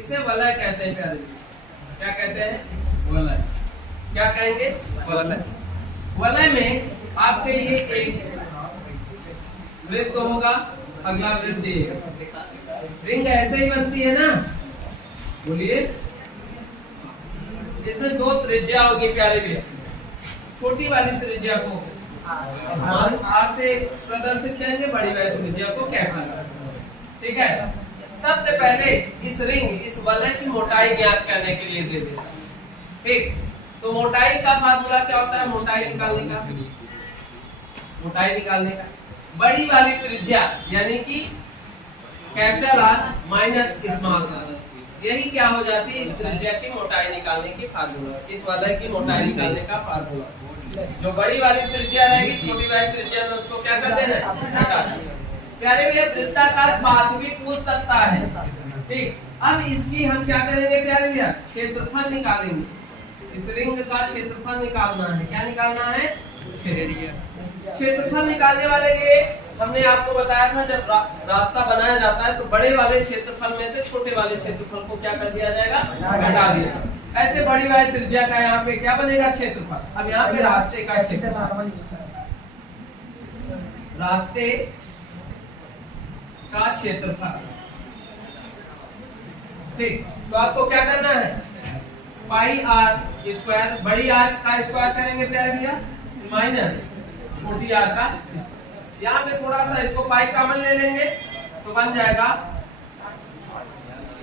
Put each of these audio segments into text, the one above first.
इसे वलय कहते हैं प्यारे। क्या कहते हैं? वलय। क्या कहेंगे? वलय। वलय में आपके ये एक वृत्त होगा, अगला वृत्त ये। रिंग ऐसे ही बनती है ना, बोलिए। इसमें दो त्रिज्या होगी प्यारे भैया। छोटी वाली त्रिज्या को स्मॉल आर से प्रदर्शित करेंगे, बड़ी वाली त्रिज्या को कैपिटल। ठीक है। सबसे पहले इस रिंग, इस वलय की मोटाई ज्ञात करने के लिए दे दें। ठीक, तो मोटाई का फार्मूला क्या होता है? मोटाई निकालने का, बड़ी वाली त्रिज्या यानी कि capital R minus small r, यही क्या हो जाती है? इस त्रिज्या की मोटाई निकालने की फार्मूला, इस वलय की मोटाई निकालने का फार्मूला। जो बड़ी वाली त्रिज्या रहेगी, छोटी वाली त्रिज्या में उसको क्या कर देना? हटा देना। प्यारे भैया वृत्ताकार पाथ भी पूछ सकता है। ठीक, अब इसकी हम क्या करेंगे प्यारे भैया? क्षेत्रफल निकालेंगे। इस रिंग का क्षेत्रफल निकालना है। क्या निकालना है? क्षेत्रफल निकालने वाले लिए हमने आपको बताया था, जब रास्ता बनाया जाता है तो बड़े वाले क्षेत्रफल में से छोटे वाले क्षेत्रफल को क्या कर दिया जाएगा? घटा दिया। ऐसे बड़ी वाली त्रिज्या का यहाँ पे क्या बनेगा? क्षेत्रफल। अब यहाँ पे रास्ते का क्षेत्रफल, रास्ते का क्षेत्रफल। ठीक, तो आपको क्या करना है? पाई आर स्क्वायर, बड़ी आर का स्क्वायर करेंगे प्यारे भैया, माइनस छोटी आर का। यहाँ पे थोड़ा सा इसको पाई कॉमन ले लेंगे तो बन जाएगा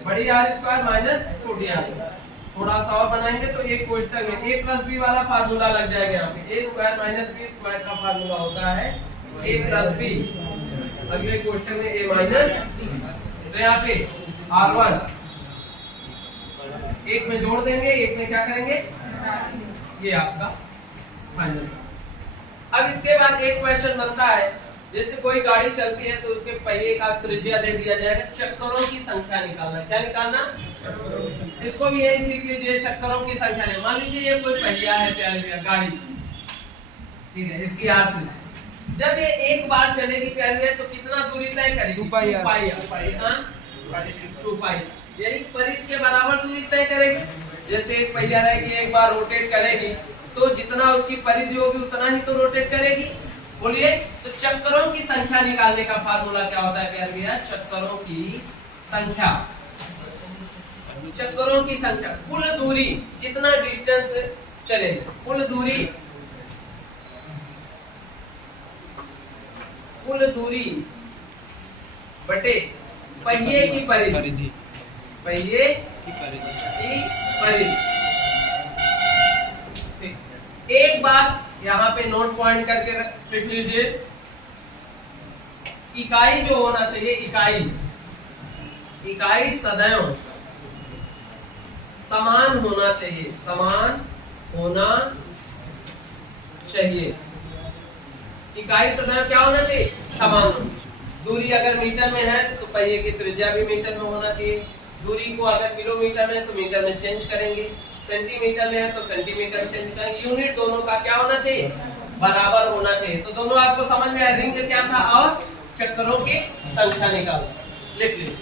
बड़ी आर स्क्वायर माइनस छोटी आर। थोड़ा सा और बनाएंगे तो एक क्वेश्चन में ए प्लस बी वाला फार्मूला लग जाएगा। यहाँ पे ए स्क्वायर माइनस बी स्क्वायर का फार्मूला होता है ए प्लस बी, अगले क्वेश्चन में ए माइनस। तो यहाँ पे R1 एक में जोड़ देंगे, एक में क्या करेंगे? ये आपका फाइनल। अब इसके बाद एक क्वेश्चन बनता है, जैसे कोई गाड़ी चलती है तो उसके पहिए का त्रिज्या दे दिया जाएगा, चक्करों की संख्या निकालना। क्या निकालना? इसको भी यही सीख लीजिए, चक्करों की संख्या नहीं। मान लीजिए ये कोई पहिया है प्यारे भैया, गाड़ी, ठीक है, इसकी आर्क जब ये एक बार चलेगी प्यारे भैया तो कितना दूरी तय करेगी? 2 पाई, यही परिध के बराबर दूरी तय करेगी। जैसे एक पहिया रहेगी, एक बार रोटेट करेगी तो जितना उसकी परिधि होगी उतना ही तो रोटेट करेगी। बोलिए, तो चक्करों की संख्या निकालने का फार्मूला क्या होता है प्यारे भैया? चक्करों की संख्या, चक्करों की संख्या, कुल दूरी, जितना डिस्टेंस चले, कुल दूरी बटे पहिए की परिधि, पहिए की परिधि। एक बात यहाँ पे नोट पॉइंट करके लिख लीजिए, इकाई जो होना चाहिए, इकाई सदैव समान होना चाहिए, इकाई सदैव क्या होना चाहिए? समान। दूरी अगर मीटर में है तो पहिए की त्रिज्या भी मीटर में होना चाहिए। दूरी को अगर किलोमीटर में है तो मीटर में चेंज करेंगे, सेंटीमीटर में है तो सेंटीमीटर चेंज करेंगे। यूनिट दोनों का क्या होना चाहिए? बराबर होना चाहिए। तो दोनों आपको समझ में आया, रिंग क्या था और चक्करों की संख्या निकालना। लिख लीजिए।